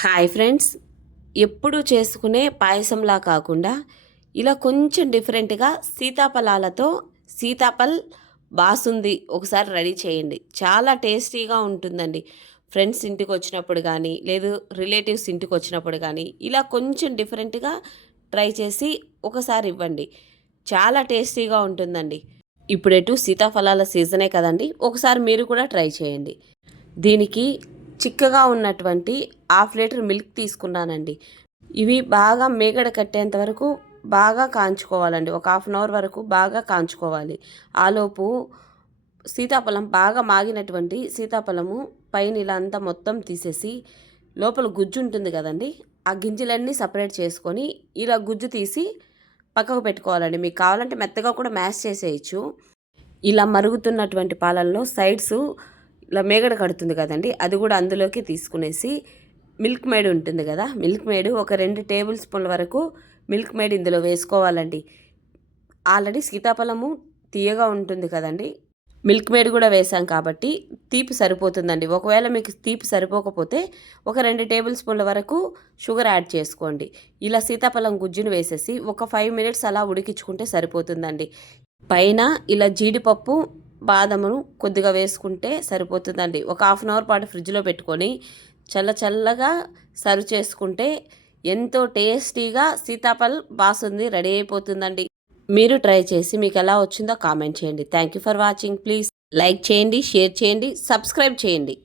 Hi friends, ఎప్పుడు చేసుకునే పాయసంలా కాకుండా ఇలా కొంచెం డిఫరెంట్గా సీతాఫలాలతో సీతాఫల్ బాసుంది ఒకసారి రెడీ చేయండి. చాలా టేస్టీగా ఉంటుందండి. ఫ్రెండ్స్ ఇంటికి వచ్చినప్పుడు కానీ లేదు రిలేటివ్స్ ఇంటికి వచ్చినప్పుడు కానీ ఇలా కొంచెం డిఫరెంట్గా ట్రై చేసి ఒకసారి ఇవ్వండి. చాలా టేస్టీగా ఉంటుందండి. ఇప్పుడెటు సీతాఫలాల సీజనే కదండి, ఒకసారి మీరు కూడా ట్రై చేయండి. దీనికి చిక్కగా ఉన్నటువంటి హాఫ్ లీటర్ మిల్క్ తీసుకున్నానండి. ఇవి బాగా మేగడ కట్టేంత వరకు బాగా కాంచుకోవాలండి. ఒక హాఫ్ అన్ అవర్ వరకు బాగా కాంచుకోవాలి. ఆలోపు సీతాఫలం బాగా మాగినటువంటి సీతాఫలము పైన ఇలా అంతా మొత్తం తీసేసి లోపల గుజ్జు ఉంటుంది కదండి, ఆ గింజలన్నీ సపరేట్ చేసుకొని ఇలా గుజ్జు తీసి పక్కకు పెట్టుకోవాలండి. మీకు కావాలంటే మెత్తగా కూడా మ్యాష్ చేసేయచ్చు. ఇలా మరుగుతున్నటువంటి పాలల్లో సైడ్స్ ఇలా మేగడ కడుతుంది కదండి, అది కూడా అందులోకి తీసుకునేసి మిల్క్ మేడ్ ఉంటుంది కదా, మిల్క్ మేడ్ ఒక 2 టేబుల్ స్పూన్ల వరకు మిల్క్ మేడ్ ఇందులో వేసుకోవాలండి. ఆల్రెడీ సీతాఫలము తీయగా ఉంటుంది కదండి, మిల్క్ మేడ్ కూడా వేసాం కాబట్టి తీపి సరిపోతుందండి. ఒకవేళ మీకు తీపి సరిపోకపోతే ఒక 2 టేబుల్ స్పూన్ల వరకు షుగర్ యాడ్ చేసుకోండి. ఇలా సీతాఫలం గుజ్జును వేసేసి ఒక 5 మినిట్స్ అలా ఉడికించుకుంటే సరిపోతుందండి. పైన ఇలా జీడిపప్పు బాదమును కొద్దిగా వేసుకుంటే సరిపోతుందండి. ఒక హాఫ్ అన్ అవర్ పాటు ఫ్రిడ్జ్లో పెట్టుకొని చల్లగా సర్వ్ చేసుకుంటే ఎంతో టేస్టీగా సీతాఫల్ బాసుంది రెడీ అయిపోతుందండి. మీరు ట్రై చేసి మీకు ఎలా వచ్చిందో కామెంట్ చేయండి. Thank you for watching. Please like చేయండి, షేర్ చేయండి, సబ్స్క్రైబ్ చేయండి.